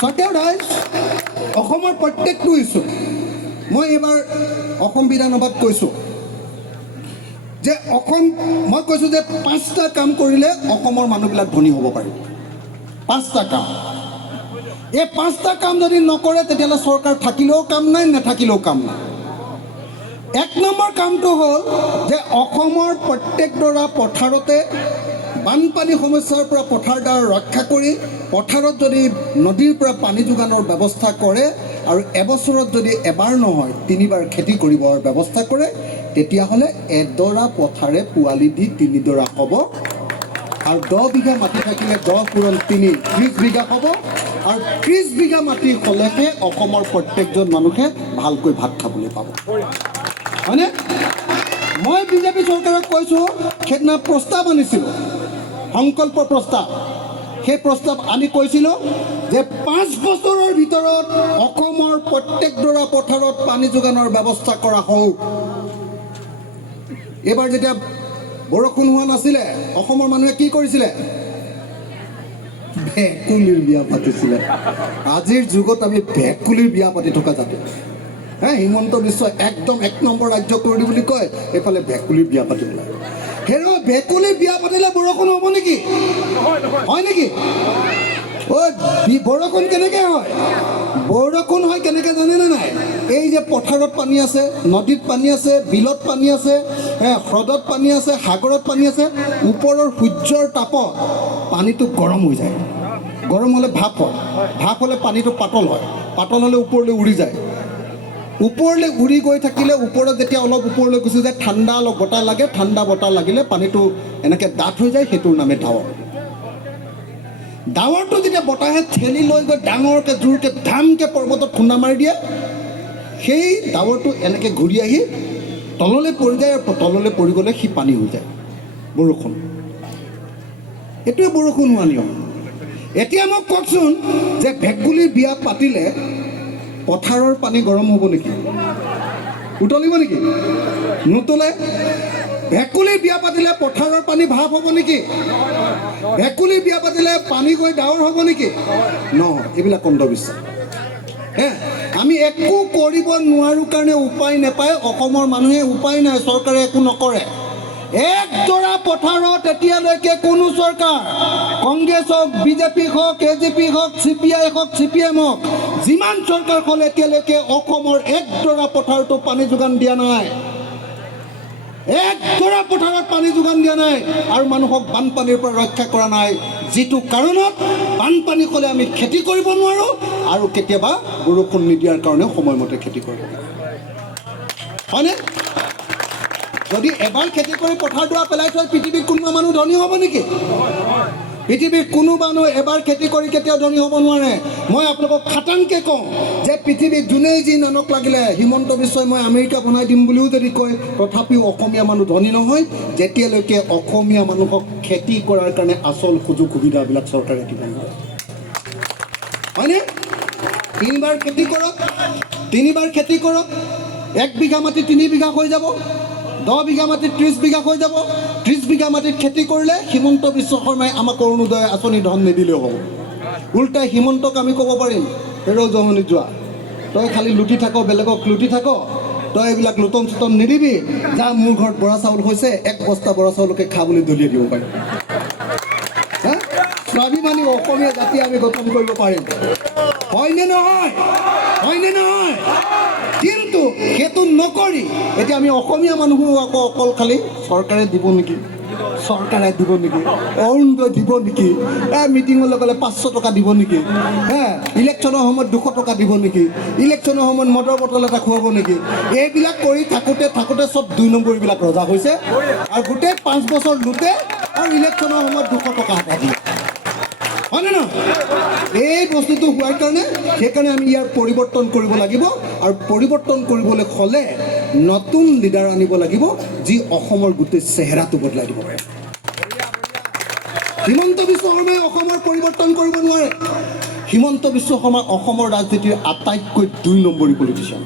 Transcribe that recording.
সত্য ৰাইজ অসমৰ প্ৰত্যেকটো ইছ্যু মই এইবাৰ অসম বিধানসভাত কৈছোঁ যে অসম, মই কৈছোঁ যে পাঁচটা কাম কৰিলে অসমৰ মানুহবিলাক ধনী হ'ব পাৰিব পাঁচটা কাম। এই পাঁচটা কাম যদি নকৰে, তেতিয়াহ'লে চৰকাৰ থাকিলেও কাম নাই, নাথাকিলেও কাম নাই। এক নম্বৰ কামটো হ'ল যে অসমৰ প্ৰত্যেকডৰা পথাৰতে বানপানী সমস্যাৰ পৰা পথাৰডৰা ৰক্ষা কৰি পথাৰত যদি নদীৰ পৰা পানী যোগানৰ ব্যৱস্থা কৰে আৰু এবছৰত যদি এবাৰ নহয়, তিনিবাৰ খেতি কৰিবৰ ব্যৱস্থা কৰে, তেতিয়াহ'লে এডৰা পথাৰে পোৱালি দি তিনিডৰা হ'ব। আৰু দহ বিঘা মাটি থাকিলে দহ পূৰণ তিনি, ত্ৰিছ বিঘা হ'ব। আৰু ত্ৰিছ বিঘা মাটি হ'লেহে অসমৰ প্ৰত্যেকজন মানুহে ভালকৈ ভাত খাবলৈ পাব। হয়নে? মই বিজেপি চৰকাৰক কৈছোঁ, সেইদিনা প্ৰস্তাৱ আনিছিলোঁ। সংকল্প প্ৰস্তাৱ। সেই প্ৰস্তাৱ আনি কৈছিলোঁ যে পাঁচ বছৰৰ ভিতৰত অসমৰ প্ৰত্যেকডৰা পথাৰত পানী যোগানৰ ব্যৱস্থা কৰা হওক। এইবাৰ যেতিয়া বৰষুণ হোৱা নাছিলে, অসমৰ মানুহে কি কৰিছিলে? ভেকুলীৰ বিয়া পাতিছিলে। আজিৰ যুগত আমি ভেকুলীৰ বিয়া পাতি থকা জাতি। হে, হিমন্ত বিশ্ব একদম এক নম্বৰ ৰাজ্য কৰি বুলি কয়, এইফালে ভেকুলীৰ বিয়া পাতি সেই ভেকুলীৰ বিয়া পাতিলে বৰষুণ হ'ব নেকি? হয় নেকি? ঐ বৰষুণ কেনেকৈ হয়? বৰষুণ হয় কেনেকৈ জানেনে নাই? এই যে পথাৰত পানী আছে নদীত পানী আছে বিলত পানী আছে হ্ৰদত পানী আছে সাগৰত পানী আছে ওপৰৰ সূৰ্যৰ তাপত পানীটো গৰম হৈ যায়। গৰম হ'লে ভাপ হয়। ভাপ হ'লে পানীটো পাতল হয়। পাতল হ'লে ওপৰলৈ উৰি যায়। ওপৰলৈ উৰি গৈ থাকিলে ওপৰত যেতিয়া অলপ ওপৰলৈ গুচি যায়, ঠাণ্ডা অলপ বতাহ লাগে, ঠাণ্ডা বতাহ লাগিলে পানীটো এনেকৈ ডাঠ হৈ যায়, সেইটোৰ নামে ডাৱৰ। ডাৱৰটো যেতিয়া বতাহে ঠেলি লৈ গৈ ডাঙৰকৈ, জোৰকৈ, ধামকৈ পৰ্বতত খুন্দা মাৰি দিয়ে, সেই ডাৱৰটো এনেকৈ ঘূৰি আহি তললৈ পৰি যায় আৰু তললৈ পৰি গ'লে সি পানী হৈ যায়। বৰষুণ। এইটোৱে বৰষুণ হোৱা নিয়ম। এতিয়া মোক কওকচোন যে ভেকুলীৰ বিয়া পাতিলে পথাৰৰ পানী গৰম হ'ব নেকি? উতলিব নেকি? নুতলে? ভেকুলীৰ বিয়া পাতিলে পথাৰৰ পানী ভাপ হ'ব নেকি? ভেকুলীৰ বিয়া পাতিলে পানী গৈ ডাৱৰ হ'ব নেকি? নহয় এইবিলাক অন্ধবিশ্বাস। হে, আমি একো কৰিব নোৱাৰোঁ কাৰণে উপায় নাপায়, অসমৰ মানুহে উপায় নাই, চৰকাৰে একো নকৰে। একডৰা পথাৰত এতিয়ালৈকে কোনো চৰকাৰ, কংগ্ৰেছ হওক বিজেপি হওক, এ জে পি হওক, চি পি আই হওক, চি পি এম হওক যিমান চৰকাৰ হ'ল এতিয়ালৈকে অসমৰ একডৰা পথাৰতো পানী যোগান দিয়া নাই। একডৰা পথাৰত পানী যোগান দিয়া নাই আৰু মানুহক বানপানীৰ পৰা ৰক্ষা কৰা নাই। যিটো কাৰণত বানপানী হ'লে আমি খেতি কৰিব নোৱাৰোঁ আৰু কেতিয়াবা বৰষুণ নিদিয়াৰ কাৰণে সময়মতে খেতি কৰিব হয়নে? যদি এবাৰ খেতি কৰি পথাৰ পেলাই থৈ পৃথিৱীত কোনোবা মানুহ ধনী হ'ব নেকি? পৃথিৱীৰ কোনো মানুহ এবাৰ খেতি কৰি কেতিয়াও ধনী হ'ব নোৱাৰে। মই আপোনালোকক খাটাংকৈ কওঁ যে পৃথিৱীত যোনেই যি নানক লাগিলে, হিমন্ত বিশ্বই মই আমেৰিকা বনাই দিম বুলিও যদি কয়, তথাপিও অসমীয়া মানুহ ধনী নহয়। যেতিয়ালৈকে অসমীয়া মানুহক খেতি কৰাৰ কাৰণে আচল সুযোগ সুবিধাবিলাক চৰকাৰে দিব নোৱাৰে। হয়নে? তিনিবাৰ খেতি কৰক, তিনিবাৰ খেতি কৰক, এক বিঘা মাটি তিনি বিঘা হৈ যাব। দহ বিঘা মাটিত ত্ৰিছ বিঘা হৈ যাব। ত্ৰিছ বিঘা মাটিত খেতি কৰিলে হিমন্ত বিশ্ব শৰ্মাই আমাক অৰুণোদয় আঁচনি ধন নিদিলেও হ'ব। উল্টাই হিমন্তক আমি ক'ব পাৰিম, হেৰৌ জহনিত যোৱা তই খালি লুটি থাক, বেলেগক লুটি থাক, তই এইবিলাক লুটন চুটন নিদিবি, যা মোৰ ঘৰত বৰা চাউল হৈছে, এক বস্তা বৰা চাউলকে খা বুলি দলিয়াই দিব পাৰিম। স্বাভিমানী অসমীয়া জাতি আমি গঠন কৰিব পাৰিম। হয়নে নহয়? হয়নে নহয়? কিন্তু সেইটো নকৰি এতিয়া আমি অসমীয়া মানুহো আকৌ অকল খালি চৰকাৰে দিব নেকি? চৰকাৰে দিব নেকি? অৰুণোদয় দিব নেকি? এই মিটিঙলৈ গ'লে পাঁচশো টকা দিব নেকি? হে, ইলেকশ্যনৰ সময়ত দুশ টকা দিব নেকি? ইলেকশ্যনৰ সময়ত মদৰ বটল এটা খুৱাব নেকি? এইবিলাক কৰি থাকোঁতে থাকোঁতে চব দুই নম্বৰীবিলাক ৰজা হৈছে। আৰু গোটেই পাঁচ বছৰ লুটে আৰু ইলেকশ্যনৰ সময়ত দুশ টকা এটা দিয়ে। হয়নে নহয় এই বস্তুটো হোৱাৰ কাৰণে, সেইকাৰণে আমি ইয়াৰ পৰিৱৰ্তন কৰিব লাগিব আৰু পৰিৱৰ্তন কৰিবলৈ হ'লে নতুন লিডাৰ আনিব লাগিব যি অসমৰ গোটেই চেহেৰাটো বদলাই দিব পাৰে। হিমন্ত বিশ্ব শৰ্মাই অসমৰ পৰিৱৰ্তন কৰিব নোৱাৰে। হিমন্ত বিশ্ব শৰ্মা অসমৰ ৰাজনীতিৰ আটাইতকৈ দুই নম্বৰী পলিটিচিয়ান